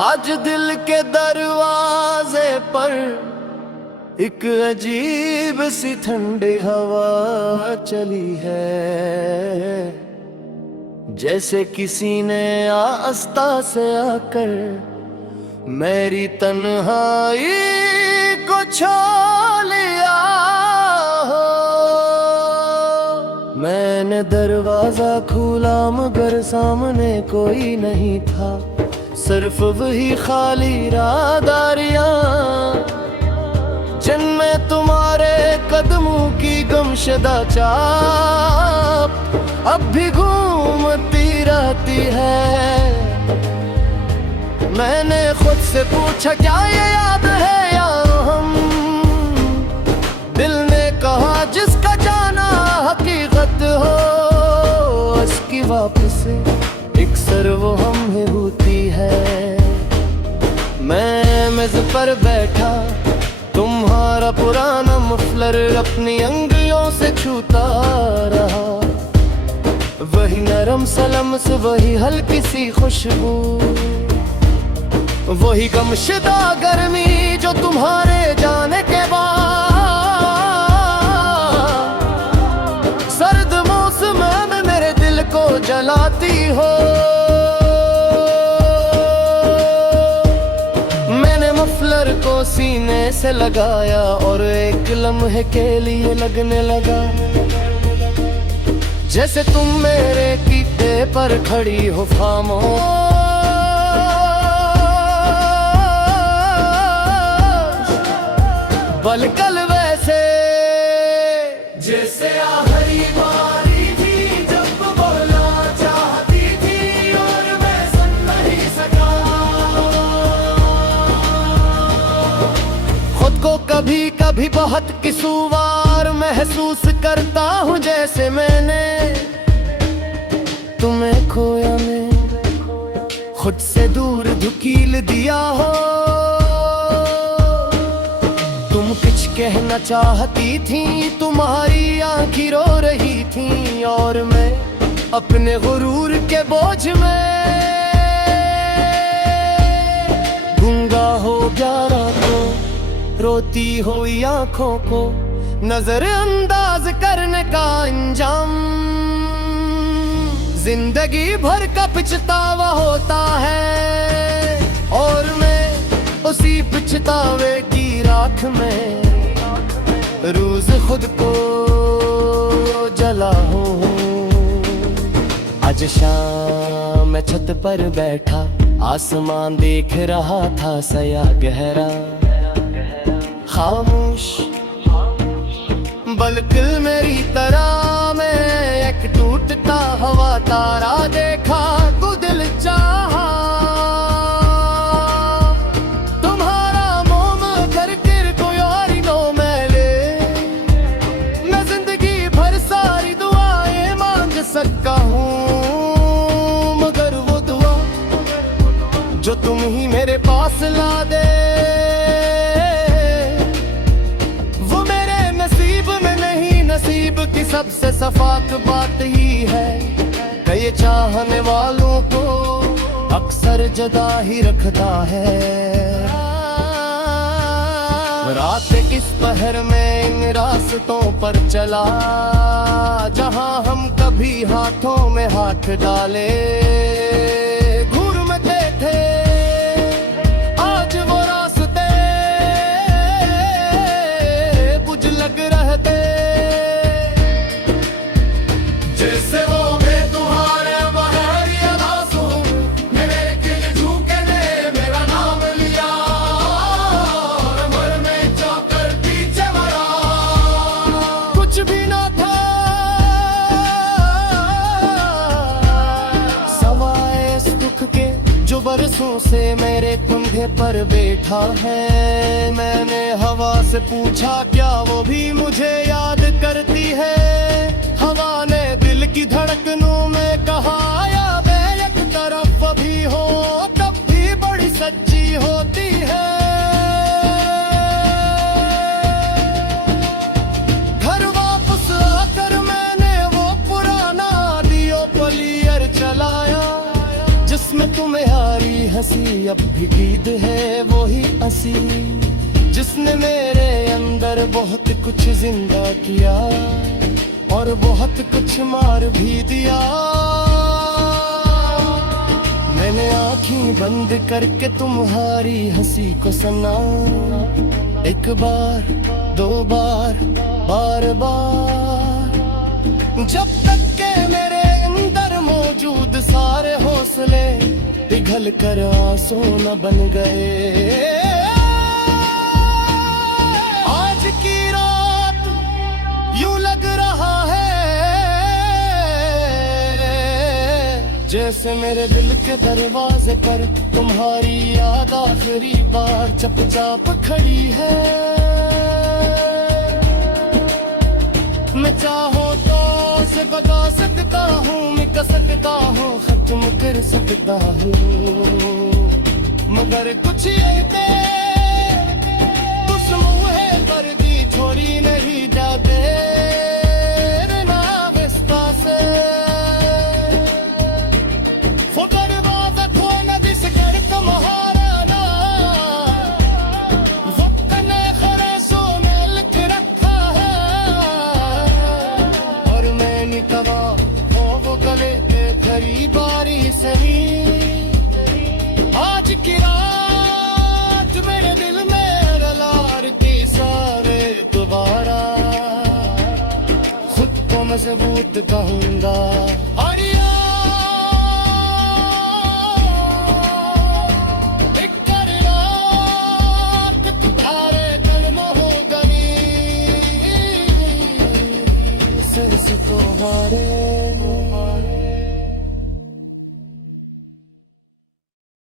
आज दिल के दरवाजे पर एक अजीब सी ठंडी हवा चली है, जैसे किसी ने आस्ता से आकर मेरी तन्हाई को छू लिया हो। मैंने दरवाजा खोला मगर सामने कोई नहीं था, सिर्फ वही खाली राहदारियां जिनमें तुम्हारे कदमों की गुमशुदा छाप अब भी घूमती रहती है। मैंने खुद से पूछा क्या ये याद है या हम, दिल ने कहा जिसका जाना हकीकत हो, उसकी वापस एक सर वो हमें होती है। मैं मेज पर बैठा तुम्हारा पुराना मफलर अपनी अंगलियों से छूता रहा, वही नरम सलम से वही हल्की सी खुशबू, वही गमशदा गर्मी जो तुम्हारे जाने के बाद सर्द मौसम में मेरे दिल को जलाती हो। मैंने मफलर को सीने से लगाया और एक लम्हे के लिए लगने लगा जैसे तुम मेरे कीते पर खड़ी हो खामोश। पलकल वैसे जैसे आखिरी बारी थी जब बोलना चाहती थी और मैं सुन नहीं सका। खुद को कभी कभी बहुत किसूवार महसूस करता हूँ, जैसे मैंने तुम्हें खोया, मैं खुद से दूर धुकील दिया हो। कहना चाहती थी तुम्हारी आँखें रो रही थी और मैं अपने गुरूर के बोझ में गूंगा हो गया रातों, रोती हुई आँखों को नजरअंदाज करने का अंजाम जिंदगी भर का पछतावा होता है और मैं उसी पछतावे की राख में रोज खुद को जला हूँ। आज शाम मैं छत पर बैठा आसमान देख रहा था सया गहरा खामोश, बल्कि मेरी तरह मैं एक टूटता हवा तारा देखा तो दिल चाहा सकता हूँ, मगर वो दुआ जो तुम ही मेरे पास ला दे वो मेरे नसीब में नहीं, नसीब की सबसे सफाक बात ही है कि ये चाहने वालों को अक्सर जुदा ही रखता है। रात इस पहर में इन रास्तों पर चला जहां हम कभी हाथों में हाथ डाले घूमते थे, आज वो रास्ते बुझ लग रहते जैसे वो मैं तुम्हारे बहर अदासू मेरे दिल झुके ने मेरा नाम लिया और मर में जाकर पीछे मरा। कुछ भी ना था सवाए इस दुख के जो बरसों से मेरे कंधे पर बैठा है। मैंने हवा से पूछा क्या वो भी मुझे याद करती है, हवा ने दिल की धड़कनों में कहा या मैं एक तरफ भी हो तब भी बड़ी सच्ची होती है। घर वापस आकर मैंने वो पुराना दियो पलियर चलाया जिसमें जिसमें तुम्हारी हंसी अब भी गीत है वो ही हंसी, जिसने मेरे अंदर बहुत कुछ जिंदा किया और बहुत कुछ मार भी दिया। मैंने आँखें बंद करके तुम्हारी हंसी को सुना, एक बार दो बार बार बार, जब तक के मेरे अंदर मौजूद सारे हौसले पिघल कर आंसू न बन गए। आज की रात यूं लग रहा है जैसे मेरे दिल के दरवाजे पर तुम्हारी याद आखिरी बार चुपचाप खड़ी है। मैं चाहूं तो उसे बगा सकता हूँ, मिटा सकता हूँ, खत्म कर सकता हूँ, मगर कुछ ऐसे उस मुँहे पर भी छोड़ी नहीं जाते ना विस्ता से। वो दरवाजा खोलना जिस घर तुम्हारा ना, वक्त ने खरसों में लिख रखा है, और मैं निकला हो वो गले के खरीदारी सही। आज की रात मेरे दिल में रलारती सारे दोबारा, खुद को मजबूत कहूंगा। और एक रात तुम्हारे कदमों हो गई, सिर्फ तुम्हारे